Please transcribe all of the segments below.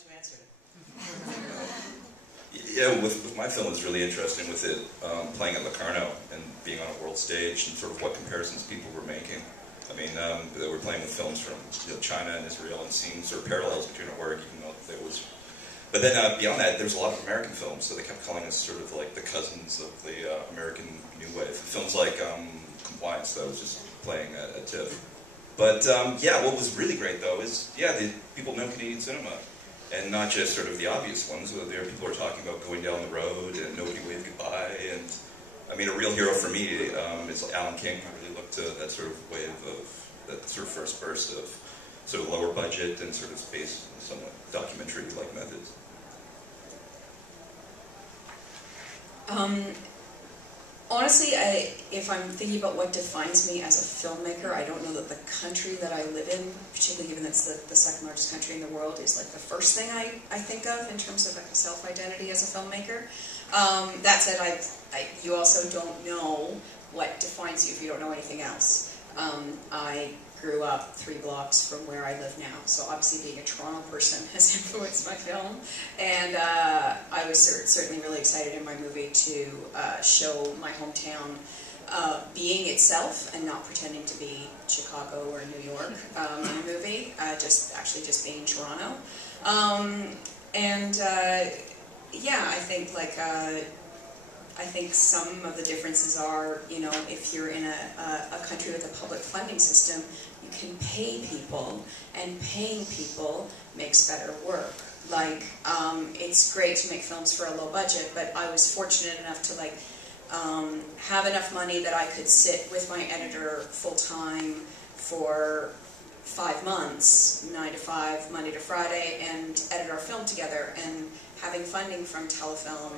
to answer it. Yeah, with my film, it's really interesting with it playing at Locarno and being on a world stage and sort of what comparisons people were making. I mean, they were playing with films from China and Israel and seeing sort of parallels between our work, even though there was... But then beyond that, there's a lot of American films, so they kept calling us sort of like the cousins of the American New Wave. Films like Compliance, that was just playing at TIFF. But yeah, what was really great though is, yeah, people know Canadian cinema. And not just sort of the obvious ones, where there people are talking about going down the road and Nobody Waved Goodbye. And I mean, a real hero for me is Alan King. I really looked to that sort of wave of, that sort of first burst of sort of lower budget and sort of space, somewhat documentary-like methods. Honestly, if I'm thinking about what defines me as a filmmaker, I don't know that the country that I live in, particularly given that's the second largest country in the world, is like the first thing I think of in terms of like a self-identity as a filmmaker. That said, you also don't know what defines you if you don't know anything else. I grew up 3 blocks from where I live now, so obviously being a Toronto person has influenced my film, and I was certainly really excited in my movie to show my hometown being itself and not pretending to be Chicago or New York in a movie, just being Toronto. Yeah, I think like I think some of the differences are, you know, if you're in a country with a public funding system, you can pay people, and paying people makes better work. Like, it's great to make films for a low budget, but I was fortunate enough to like have enough money that I could sit with my editor full-time for 5 months, 9 to 5, Monday to Friday, and edit our film together. And having funding from Telefilm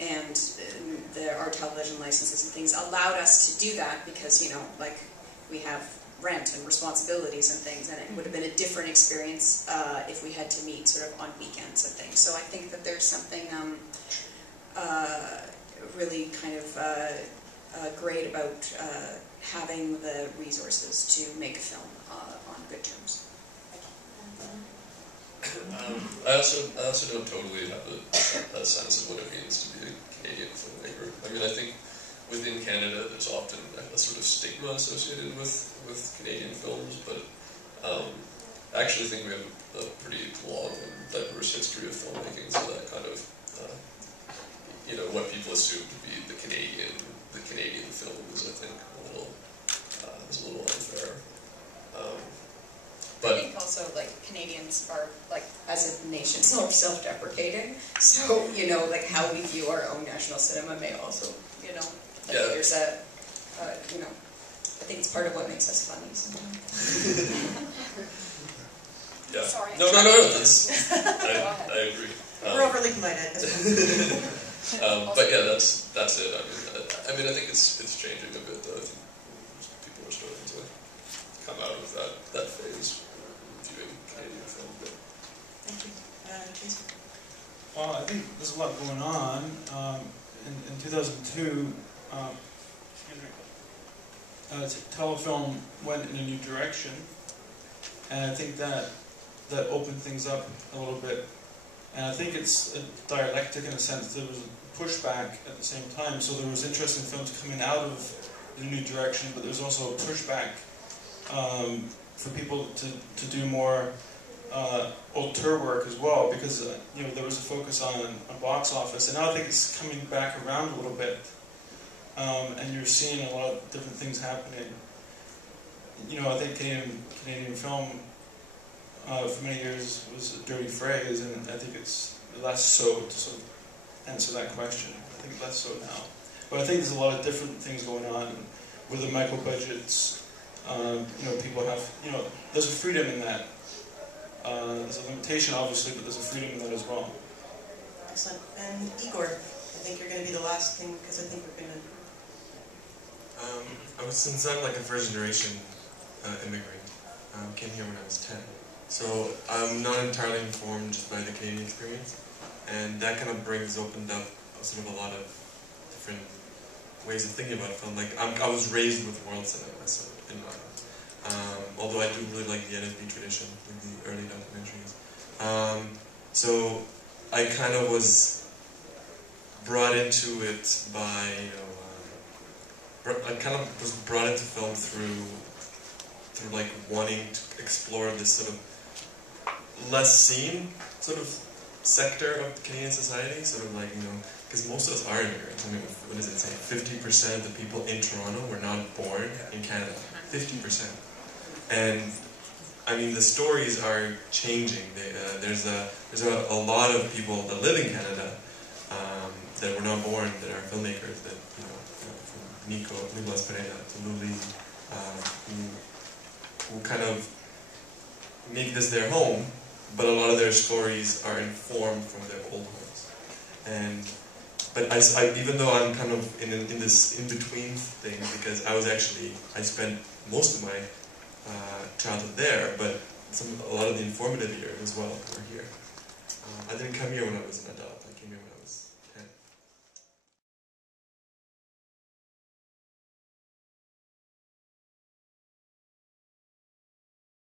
and our television licenses and things allowed us to do that because, you know, like, we have rent and responsibilities and things, and it would have been a different experience if we had to meet sort of on weekends and things. So I think that there's something really kind of great about having the resources to make a film on good terms. I also don't totally have a sense of what it means to be a Canadian filmmaker. I mean, I think within Canada there's often a sort of stigma associated with Canadian films, but I actually think we have a pretty long and diverse history of filmmaking, so that kind of, you know, what people assume to be the Canadian film is, I think, a little unfair. But I think also, like, Canadians are, like, as a nation, self-deprecating. So, you know, like, how we view our own national cinema may also, you know, like, yeah. There's you know, I think it's part of what makes us funny sometimes. Yeah. Sorry. No. I agree. We're overly polite. But yeah, that's it. I mean, I think it's changing a bit, though. I think people are starting to come out of that phase. Canadian film. Thank you. Jason? Well, I think there's a lot going on. In 2002, Telefilm went in a new direction, and I think that opened things up a little bit. And I think it's a dialectic in a sense. There was a pushback at the same time, so there was interesting films coming out of the new direction, but there was also a pushback for people to do more auteur work as well, because you know, there was a focus on a box office, and now I think it's coming back around a little bit, and you're seeing a lot of different things happening. You know, I think Canadian film for many years was a dirty phrase, and I think it's less so, to sort of answer that question. I think less so now, but I think there's a lot of different things going on with the micro budgets. You know, people have, you know, there's a freedom in that. There's a limitation, obviously, but there's a freedom in that as well. Excellent. And Igor, I think you're going to be the last thing, because I think we're going to... Since I'm like a first-generation immigrant, came here when I was 10. So I'm not entirely informed just by the Canadian experience, and that kind of opened up sort of a lot of different ways of thinking about film. Like, I was raised with world cinema, so although I do really like the NSB tradition with the early documentaries. So I kind of was brought into it by, I kind of was brought into film through like wanting to explore this sort of less seen sort of sector of Canadian society, sort of like, because most of us are immigrants. I mean, what does it say? 50% of the people in Toronto were not born in Canada. 50%. And I mean, the stories are changing. There's a lot of people that live in Canada that were not born, that are filmmakers, that from Nicolas Pereira to Luli, who kind of make this their home, but a lot of their stories are informed from their old homes. But even though I'm kind of in this in-between thing, because I spent most of my childhood there, but a lot of the informative years as well were here. I didn't come here when I was an adult. I came here when